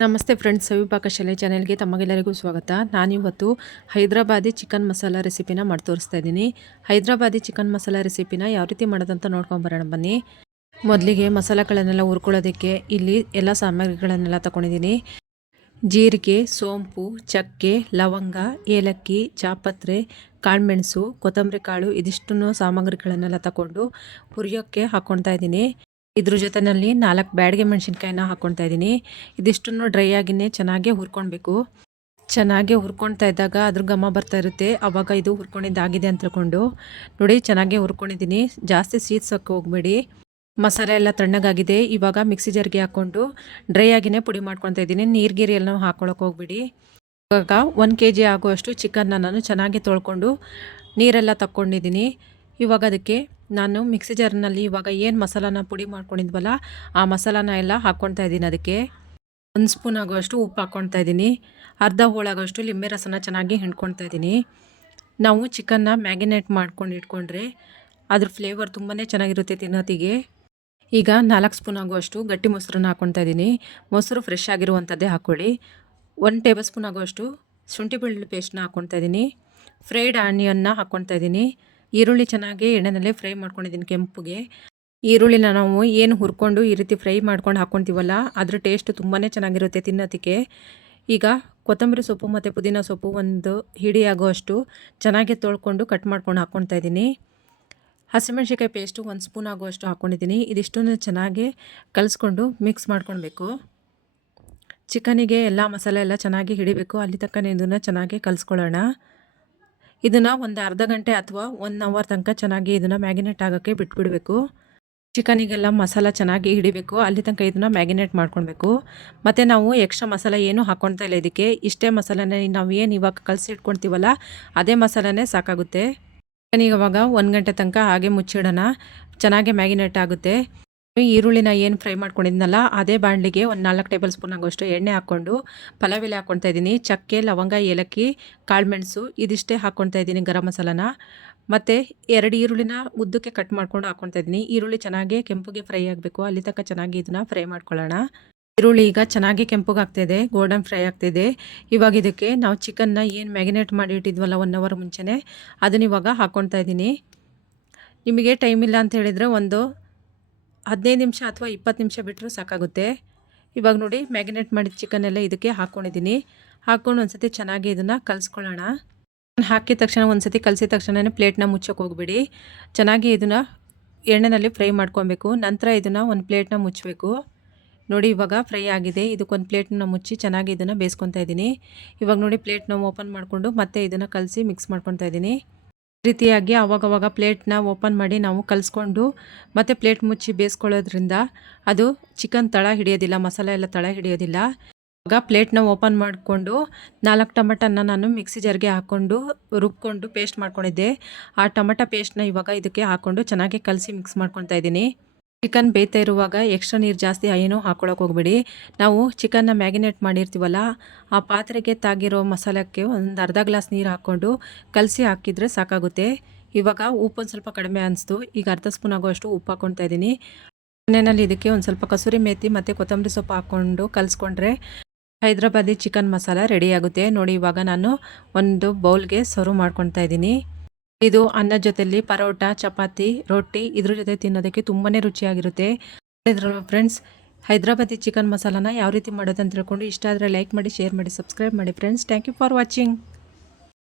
ನಮಸ್ತೆ ಫ್ರೆಂಡ್ಸ್, ಸವಿಪಾಕಶಾಲೆ ಚಾನೆಲ್ಗೆ ತಮಗೆಲ್ಲರಿಗೂ ಸ್ವಾಗತ. ನಾನಿವತ್ತು ಹೈದರಾಬಾದಿ ಚಿಕನ್ ಮಸಾಲ ರೆಸಿಪಿನ ಮಾಡಿ ತೋರಿಸ್ತಾ ಇದ್ದೀನಿ. ಹೈದರಾಬಾದಿ ಚಿಕನ್ ಮಸಾಲ ರೆಸಿಪಿನ ಯಾವ ರೀತಿ ಮಾಡೋದಂತ ನೋಡ್ಕೊಂಬರೋಣ ಬನ್ನಿ. ಮೊದಲಿಗೆ ಮಸಾಲೆಗಳನ್ನೆಲ್ಲ ಹುರ್ಕೊಳ್ಳೋದಕ್ಕೆ ಇಲ್ಲಿ ಎಲ್ಲ ಸಾಮಗ್ರಿಗಳನ್ನೆಲ್ಲ ತಗೊಂಡಿದ್ದೀನಿ. ಜೀರಿಗೆ, ಸೋಂಪು, ಚಕ್ಕೆ, ಲವಂಗ, ಏಲಕ್ಕಿ, ಜಾಪತ್ರೆ, ಕಾಳುಮೆಣಸು, ಕೊತ್ತಂಬರಿ ಕಾಳು ಇದಿಷ್ಟನ್ನು ಸಾಮಗ್ರಿಗಳನ್ನೆಲ್ಲ ತಗೊಂಡು ಹುರಿಯೋಕ್ಕೆ ಹಾಕ್ಕೊಳ್ತಾ ಇದ್ದೀನಿ. ಇದ್ರ ಜೊತೆಯಲ್ಲಿ 4 ಬ್ಯಾಡಗೆ ಮೆಣಸಿನ್ಕಾಯಿನ ಹಾಕ್ಕೊಳ್ತಾ ಇದ್ದೀನಿ. ಇದಿಷ್ಟನ್ನು ಡ್ರೈ ಆಗಿನೇ ಚೆನ್ನಾಗಿ ಹುರ್ಕೊಳ್ಬೇಕು. ಚೆನ್ನಾಗಿ ಹುರ್ಕೊಳ್ತಾ ಇದ್ದಾಗ ಅದ್ರ ಘಮ ಬರ್ತಾ ಇರುತ್ತೆ. ಆವಾಗ ಇದು ಹುರ್ಕೊಂಡಿದ್ದಾಗಿದೆ ಅಂತ ತಿಳ್ಕೊಂಡು ನೋಡಿ ಚೆನ್ನಾಗಿ ಹುರ್ಕೊಂಡಿದ್ದೀನಿ. ಜಾಸ್ತಿ ಸೀದ್ಸೋಕ್ಕೆ ಹೋಗಬೇಡಿ. ಮಸಾಲೆ ಎಲ್ಲ ತಣ್ಣಗಾಗಿದೆ. ಇವಾಗ ಮಿಕ್ಸಿ ಜಾರ್ಗೆ ಹಾಕ್ಕೊಂಡು ಡ್ರೈ ಆಗಿನೇ ಪುಡಿ ಮಾಡ್ಕೊತಾ ಇದ್ದೀನಿ. ನೀರು ಎಲ್ಲ ಹಾಕ್ಕೊಳಕ್ಕೆ ಹೋಗ್ಬೇಡಿ. ಇವಾಗ 1 kg ಆಗುವಷ್ಟು ಚಿಕನ್ನ ನಾನು ಚೆನ್ನಾಗಿ ತೊಳ್ಕೊಂಡು ನೀರೆಲ್ಲ ತಕ್ಕೊಂಡಿದ್ದೀನಿ. ಇವಾಗ ಅದಕ್ಕೆ ನಾನು ಮಿಕ್ಸಿ ಜಾರ್ನಲ್ಲಿ ಇವಾಗ ಏನು ಮಸಾಲಾನ ಪುಡಿ ಮಾಡ್ಕೊಂಡಿದ್ವಲ್ಲ ಆ ಮಸಾಲಾನ ಎಲ್ಲ ಹಾಕ್ಕೊಳ್ತಾ ಇದ್ದೀನಿ. ಅದಕ್ಕೆ 1 ಸ್ಪೂನ್ ಆಗುವಷ್ಟು ಉಪ್ಪು ಹಾಕ್ಕೊಳ್ತಾ ಇದ್ದೀನಿ. ಅರ್ಧ ಹೋಳಾಗೋಷ್ಟು ಲಿಂಬೆ ರಸನ ಚೆನ್ನಾಗಿ ಹಿಂಡ್ಕೊಳ್ತಾ ಇದ್ದೀನಿ. ನಾವು ಚಿಕನ್ನ ಮ್ಯಾಗಿನೇಟ್ ಮಾಡ್ಕೊಂಡು ಇಟ್ಕೊಂಡ್ರೆ ಅದ್ರ ಫ್ಲೇವರ್ ತುಂಬಾ ಚೆನ್ನಾಗಿರುತ್ತೆ ತಿನ್ನೋತಿಗೆ. ಈಗ 4 ಸ್ಪೂನ್ ಆಗುವಷ್ಟು ಗಟ್ಟಿ ಮೊಸರನ್ನ ಹಾಕ್ಕೊಳ್ತಾ ಇದ್ದೀನಿ. ಮೊಸರು ಫ್ರೆಶ್ ಆಗಿರುವಂಥದ್ದೇ ಹಾಕ್ಕೊಳ್ಳಿ. 1 ಟೇಬಲ್ ಸ್ಪೂನ್ ಆಗುವಷ್ಟು ಶುಂಠಿ ಬೆಳ್ಳುಳ್ಳಿ ಪೇಸ್ಟ್ನ ಹಾಕ್ಕೊಳ್ತಾ ಇದ್ದೀನಿ. ಫ್ರೈಡ್ ಆನಿಯನ್ನ ಹಾಕ್ಕೊಳ್ತಾ ಇದ್ದೀನಿ. ಈರುಳ್ಳಿ ಚೆನ್ನಾಗಿ ಎಣ್ಣೆನಲ್ಲೇ ಫ್ರೈ ಮಾಡ್ಕೊಂಡಿದ್ದೀನಿ ಕೆಂಪುಗೆ. ಈರುಳ್ಳಿನ ನಾವು ಏನು ಹುರ್ಕೊಂಡು ಈ ರೀತಿ ಫ್ರೈ ಮಾಡ್ಕೊಂಡು ಹಾಕ್ಕೊತೀವಲ್ಲ ಅದ್ರ ಟೇಸ್ಟ್ ತುಂಬಾ ಚೆನ್ನಾಗಿರುತ್ತೆ ತಿನ್ನೋದಕ್ಕೆ. ಈಗ ಕೊತ್ತಂಬರಿ ಸೊಪ್ಪು ಮತ್ತು ಪುದೀನ ಸೊಪ್ಪು 1 ಹಿಡಿ ಆಗುವಷ್ಟು ಚೆನ್ನಾಗಿ ತೊಳ್ಕೊಂಡು ಕಟ್ ಮಾಡ್ಕೊಂಡು ಹಾಕ್ಕೊಳ್ತಾ ಇದ್ದೀನಿ. ಹಸಿಮೆಣ್ಸಿಕಾಯಿ ಪೇಸ್ಟು 1 ಸ್ಪೂನ್ ಆಗುವಷ್ಟು ಹಾಕ್ಕೊಂಡಿದ್ದೀನಿ. ಇದಿಷ್ಟನ್ನು ಚೆನ್ನಾಗಿ ಕಲಿಸ್ಕೊಂಡು ಮಿಕ್ಸ್ ಮಾಡ್ಕೊಳ್ಬೇಕು. ಚಿಕನಿಗೆ ಎಲ್ಲ ಮಸಾಲೆ ಎಲ್ಲ ಚೆನ್ನಾಗಿ ಹಿಡಿಬೇಕು. ಅಲ್ಲಿ ತನಕ ಇದನ್ನು ಚೆನ್ನಾಗಿ ಕಲಿಸ್ಕೊಳ್ಳೋಣ. ಇದನ್ನು ಒಂದು ಅರ್ಧ ಗಂಟೆ ಅಥವಾ 1 ಅವರ್ ತನಕ ಚೆನ್ನಾಗಿ ಇದನ್ನು ಮ್ಯಾಗಿನೇಟ್ ಆಗೋಕ್ಕೆ ಬಿಟ್ಬಿಡಬೇಕು. ಚಿಕನಿಗೆಲ್ಲ ಮಸಾಲ ಚೆನ್ನಾಗಿ ಹಿಡಿಬೇಕು. ಅಲ್ಲಿ ತನಕ ಇದನ್ನು ಮ್ಯಾಗಿನೇಟ್ ಮಾಡ್ಕೊಳ್ಬೇಕು. ಮತ್ತು ನಾವು ಎಕ್ಸ್ಟ್ರಾ ಮಸಾಲ ಏನೂ ಹಾಕ್ಕೊಳ್ತಾ ಇಲ್ಲ ಇದಕ್ಕೆ. ಇಷ್ಟೇ ಮಸಾಲನೇ ನಾವು ಏನು ಇವಾಗ ಕಲಸಿ ಇಟ್ಕೊಳ್ತೀವಲ್ಲ ಅದೇ ಮಸಾಲನೇ ಸಾಕಾಗುತ್ತೆ. ಚಿಕನಿಗೆ ಇವಾಗ 1 ಗಂಟೆ ತನಕ ಹಾಗೆ ಮುಚ್ಚಿಡೋಣ. ಚೆನ್ನಾಗಿ ಮ್ಯಾಗಿನೇಟ್ ಆಗುತ್ತೆ. ಈರುಳ್ಳಿನ ಏನು ಫ್ರೈ ಮಾಡ್ಕೊಂಡಿದ್ನಲ್ಲ ಅದೇ ಬಾಣಲಿಗೆ 1 4 ಟೇಬಲ್ ಸ್ಪೂನ್ ಆಗೋಷ್ಟು ಎಣ್ಣೆ ಹಾಕ್ಕೊಂಡು ಪಲಾವ್ ಎಲೆ ಹಾಕ್ಕೊಳ್ತಾ ಇದ್ದೀನಿ. ಚಕ್ಕೆ, ಲವಂಗ, ಏಲಕ್ಕಿ, ಕಾಳುಮೆಣಸು ಇದಿಷ್ಟೇ ಹಾಕ್ಕೊಳ್ತಾ ಇದ್ದೀನಿ. ಗರಂ ಮಸಾಲಾನ ಮತ್ತು 2 ಈರುಳ್ಳಿನ ಉದ್ದಕ್ಕೆ ಕಟ್ ಮಾಡ್ಕೊಂಡು ಹಾಕ್ಕೊಳ್ತಾ ಇದ್ದೀನಿ. ಈರುಳ್ಳಿ ಚೆನ್ನಾಗಿ ಕೆಂಪುಗೆ ಫ್ರೈ ಆಗಬೇಕು. ಅಲ್ಲಿ ತನಕ ಚೆನ್ನಾಗಿ ಇದನ್ನು ಫ್ರೈ ಮಾಡ್ಕೊಳ್ಳೋಣ. ಈರುಳ್ಳಿ ಈಗ ಚೆನ್ನಾಗಿ ಕೆಂಪುಗೆ ಆಗ್ತಾಯಿದೆ, ಗೋಲ್ಡನ್ ಫ್ರೈ ಆಗ್ತಾಯಿದೆ. ಇವಾಗ ಇದಕ್ಕೆ ನಾವು ಚಿಕನ್ನ ಏನು ಮ್ಯಾಗಿನೇಟ್ ಮಾಡಿ ಇಟ್ಟಿದ್ವಲ್ಲ 1 ಅವರ್ ಮುಂಚೆನೇ ಅದನ್ನ ಇವಾಗ ಹಾಕ್ಕೊಳ್ತಾ ಇದ್ದೀನಿ. ನಿಮಗೆ ಟೈಮ್ ಇಲ್ಲ ಅಂತ ಹೇಳಿದರೆ ಒಂದು 15 ನಿಮಿಷ ಅಥವಾ 20 ನಿಮಿಷ ಬಿಟ್ಟರೂ ಸಾಕಾಗುತ್ತೆ. ಇವಾಗ ನೋಡಿ ಮ್ಯಾಗಿನೇಟ್ ಮಾಡಿದ ಚಿಕನ್ನೆಲ್ಲ ಇದಕ್ಕೆ ಹಾಕ್ಕೊಂಡಿದ್ದೀನಿ. ಹಾಕ್ಕೊಂಡು ಒಂದು ಸತಿ ಚೆನ್ನಾಗಿ ಇದನ್ನು ಕಲಿಸ್ಕೊಳ್ಳೋಣ. ಹಾಕಿದ ತಕ್ಷಣ ಒಂದು ಸತಿ ಕಲಸಿದ ತಕ್ಷಣವೇ ಪ್ಲೇಟ್ನ ಮುಚ್ಚೋಕೆ ಹೋಗ್ಬಿಡಿ. ಚೆನ್ನಾಗಿ ಇದನ್ನು ಎಣ್ಣೆಯಲ್ಲಿ ಫ್ರೈ ಮಾಡ್ಕೊಬೇಕು. ನಂತರ ಇದನ್ನು ಒಂದು ಪ್ಲೇಟ್ನ ಮುಚ್ಚಬೇಕು. ನೋಡಿ ಇವಾಗ ಫ್ರೈ ಆಗಿದೆ. ಇದಕ್ಕೊಂದು ಪ್ಲೇಟ್ನ ಮುಚ್ಚಿ ಚೆನ್ನಾಗಿ ಇದನ್ನು ಬೇಯಿಸ್ಕೊತಾ ಇದ್ದೀನಿ. ಇವಾಗ ನೋಡಿ ಪ್ಲೇಟ್ನ ಓಪನ್ ಮಾಡಿಕೊಂಡು ಮತ್ತೆ ಇದನ್ನು ಕಲಸಿ ಮಿಕ್ಸ್ ಮಾಡ್ಕೊತಾ ಇದ್ದೀನಿ. ರೀತಿಯಾಗಿ ಆವಾಗವಾಗ ಪ್ಲೇಟ್ನ ಓಪನ್ ಮಾಡಿ ನಾವು ಕಲಿಸ್ಕೊಂಡು ಮತ್ತು ಪ್ಲೇಟ್ ಮುಚ್ಚಿ ಬೇಯಿಸ್ಕೊಳ್ಳೋದ್ರಿಂದ ಅದು ಚಿಕನ್ ತಳ ಹಿಡಿಯೋದಿಲ್ಲ, ಮಸಾಲೆ ಎಲ್ಲ ತಳ ಹಿಡಿಯೋದಿಲ್ಲ. ಇವಾಗ ಪ್ಲೇಟ್ನ ಓಪನ್ ಮಾಡಿಕೊಂಡು 4 ಟೊಮೆಟೊನ ನಾನು ಮಿಕ್ಸಿ ಜಾರ್ಗೆ ಹಾಕ್ಕೊಂಡು ರುಬ್ಕೊಂಡು ಪೇಸ್ಟ್ ಮಾಡ್ಕೊಂಡಿದ್ದೆ. ಆ ಟೊಮೆಟೊ ಪೇಸ್ಟ್ನ ಇವಾಗ ಇದಕ್ಕೆ ಹಾಕ್ಕೊಂಡು ಚೆನ್ನಾಗಿ ಕಲಸಿ ಮಿಕ್ಸ್ ಮಾಡ್ಕೊತಾ ಇದ್ದೀನಿ. ಚಿಕನ್ ಬೇಯ್ತಾ ಇರುವಾಗ ಎಕ್ಸ್ಟ್ರಾ ನೀರು ಜಾಸ್ತಿ ಏನೂ ಹಾಕ್ಕೊಳಕ್ಕೆ ಹೋಗ್ಬೇಡಿ. ನಾವು ಚಿಕನ್ನ ಮ್ಯಾಗಿನೇಟ್ ಮಾಡಿರ್ತೀವಲ್ಲ ಆ ಪಾತ್ರೆಗೆ ತಾಗಿರೋ ಮಸಾಲಕ್ಕೆ ಒಂದು ಅರ್ಧ ಗ್ಲಾಸ್ ನೀರು ಹಾಕ್ಕೊಂಡು ಕಲಸಿ ಹಾಕಿದರೆ ಸಾಕಾಗುತ್ತೆ. ಇವಾಗ ಉಪ್ಪು ಒಂದು ಸ್ವಲ್ಪ ಕಡಿಮೆ ಅನಿಸ್ತು. ಈಗ ಅರ್ಧ ಸ್ಪೂನ್ ಆಗುವಷ್ಟು ಉಪ್ಪು ಹಾಕ್ಕೊಳ್ತಾ ಇದ್ದೀನಿ. ಎಣ್ಣೆಯಲ್ಲಿ ಇದಕ್ಕೆ ಒಂದು ಸ್ವಲ್ಪ ಕಸೂರಿ ಮೇಥಿ ಮತ್ತು ಕೊತ್ತಂಬರಿ ಸೊಪ್ಪು ಹಾಕ್ಕೊಂಡು ಕಲಿಸ್ಕೊಂಡ್ರೆ ಹೈದರಾಬಾದಿ ಚಿಕನ್ ಮಸಾಲ ರೆಡಿ ಆಗುತ್ತೆ. ನೋಡಿ ಇವಾಗ ನಾನು ಒಂದು ಬೌಲ್ಗೆ ಸರ್ವ್ ಮಾಡ್ಕೊತಾ ಇದ್ದೀನಿ. ಇದು ಅನ್ನದ ಜೊತೆಲಿ ಪರೋಟ, ಚಪಾತಿ, ರೊಟ್ಟಿ ಇದ್ರ ಜೊತೆ ತಿನ್ನೋದಕ್ಕೆ ತುಂಬಾ ರುಚಿಯಾಗಿರುತ್ತೆ. ಫ್ರೆಂಡ್ಸ್, ಹೈದರಾಬಾದಿ ಚಿಕನ್ ಮಸಾಲಾನ ಯಾವ ರೀತಿ ಮಾಡೋದು ಅಂತ ತಿಳ್ಕೊಂಡು ಇಷ್ಟ ಆದರೆ ಲೈಕ್ ಮಾಡಿ, ಶೇರ್ ಮಾಡಿ, ಸಬ್ಸ್ಕ್ರೈಬ್ ಮಾಡಿ friends. Thank you for watching.